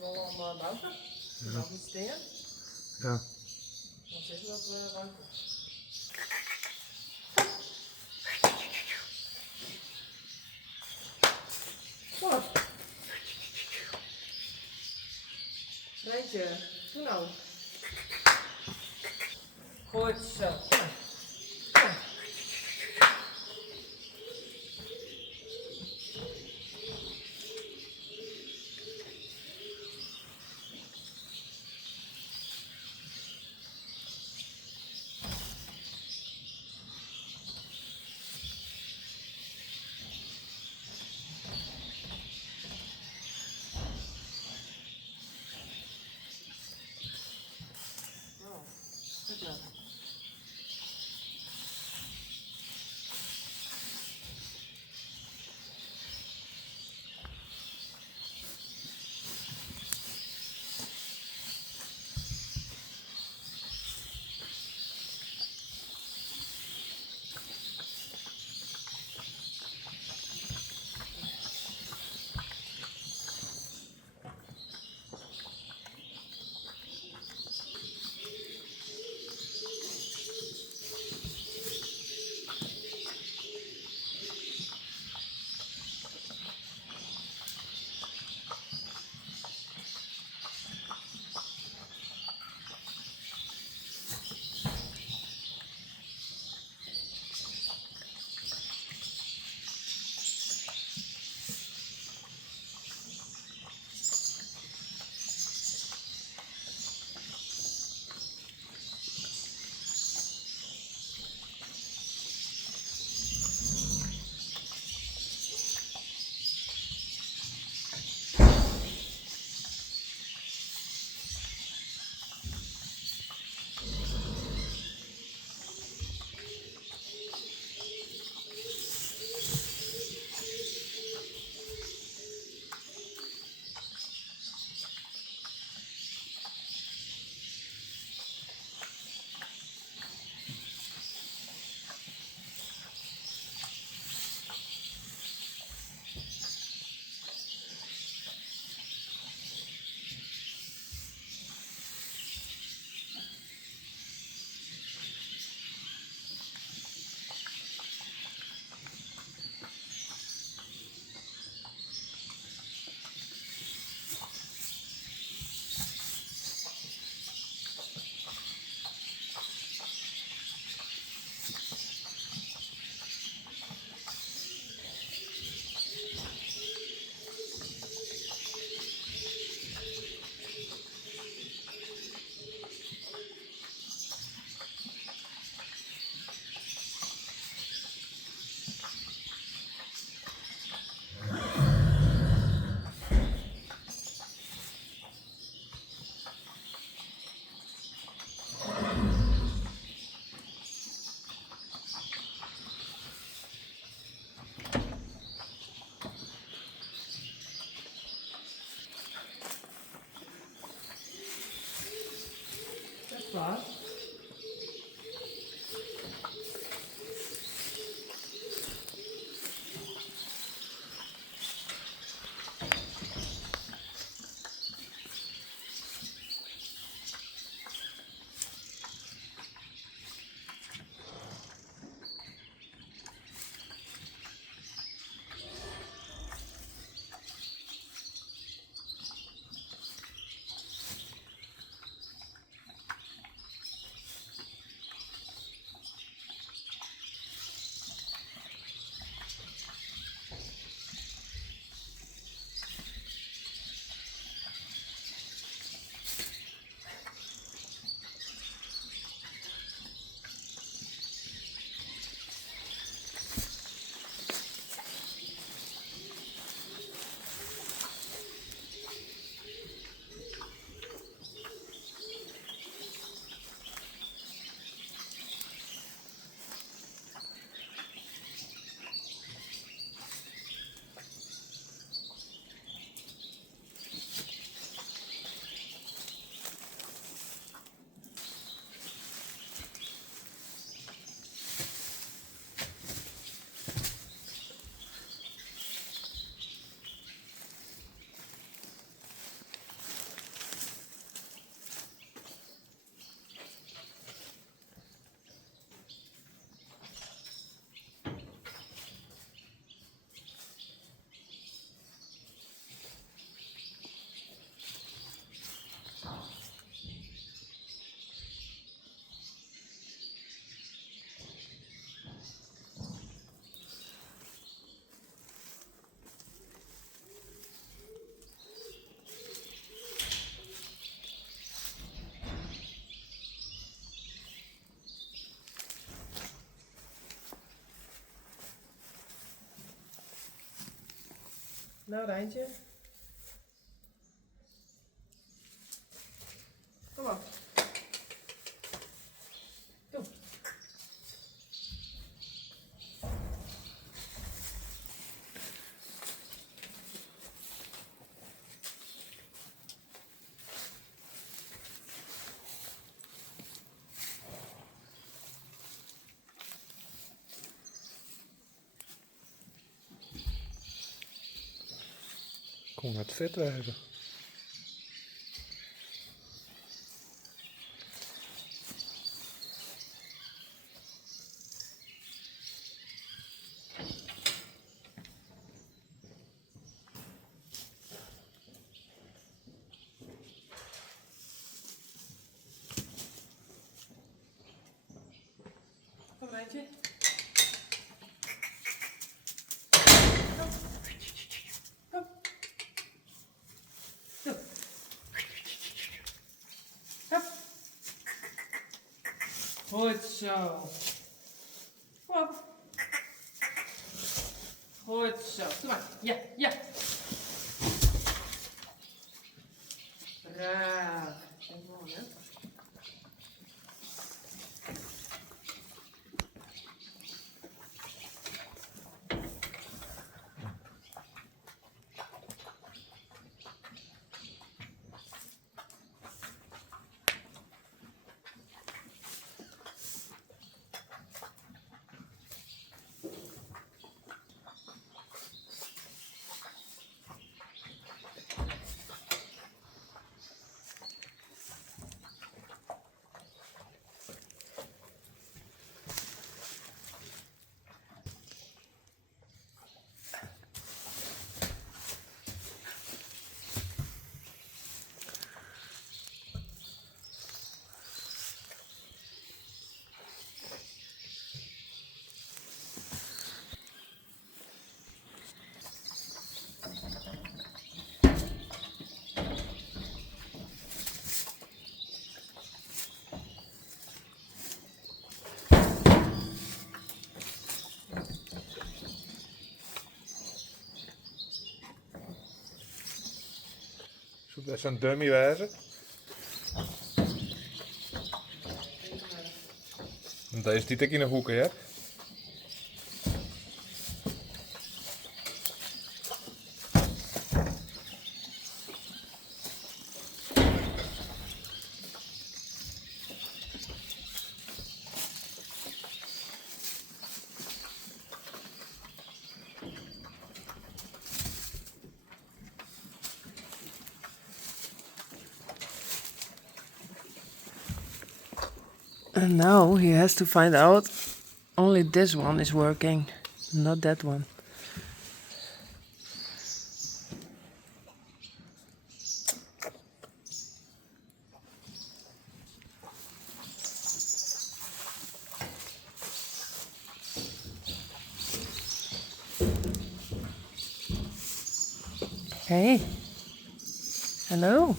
wel allemaal buiten. Ja. Nog iets tegen. Ja. Dan zeggen dat we buiten. Wat? Rijtje, doe nou. Goed zo. Ja. Ja. Oh, goed zo. Nou, Rijntje. Kom op. Doe. Kom het vet wijzen. Kom, Rijntje. Kom. Doe. Hup. Goed zo. Kom op. Goed zo. Doe maar. Ja, ja. Braaf. Kijk mooi, hè? Zoek dat zo'n dummy wijzen. Deze die tik in de hoeken, ja? And now he has to find out only this one is working, not that one. Hey, hello.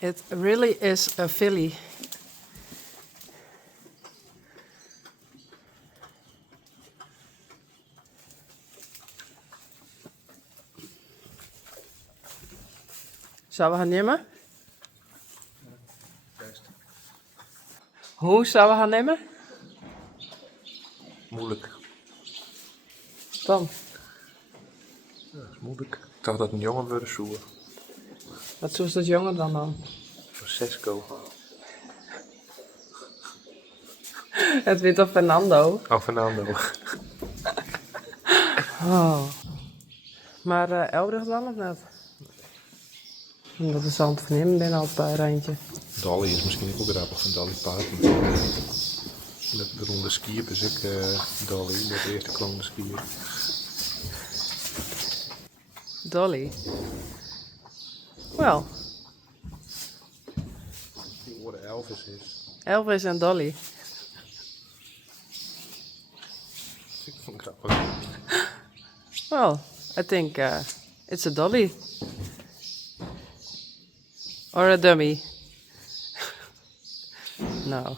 It really is a filly. Zullen we gaan nemen? Hoe zullen we gaan nemen? Moeilijk. Dan. Ja, dat is moeilijk. Ik dacht dat een jongen wilde zoeken. Wat is dat jonger dan? Francesco. Het weet toch Fernando? Oh, Fernando. Oh. Maar Elbrig dan of net? Omdat de zand van hem ben al een randje. Dolly is misschien ook wel grappig van Dolly Parton. Dat beroemde skier is ik Dolly, dat eerste klonde skier. Dolly. Well, Die woorden Elvis is. Elvis en Dolly. Ik vond het grappig. Well, I think it's a dolly. Or a dummy. No.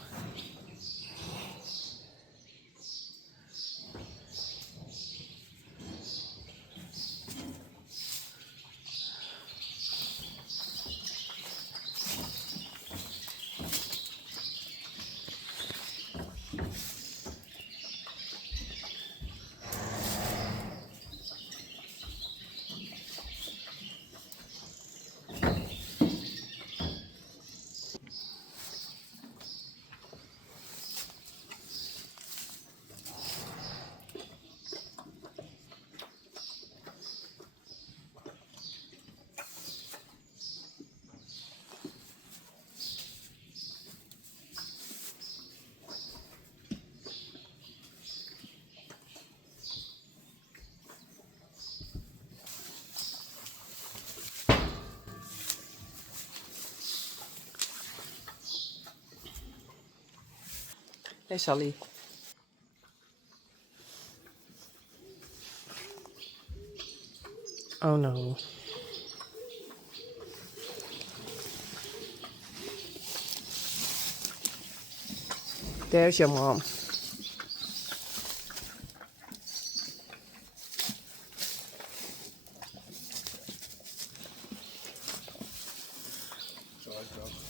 Hey Sally. Oh no. There's your mom. Zo is dat.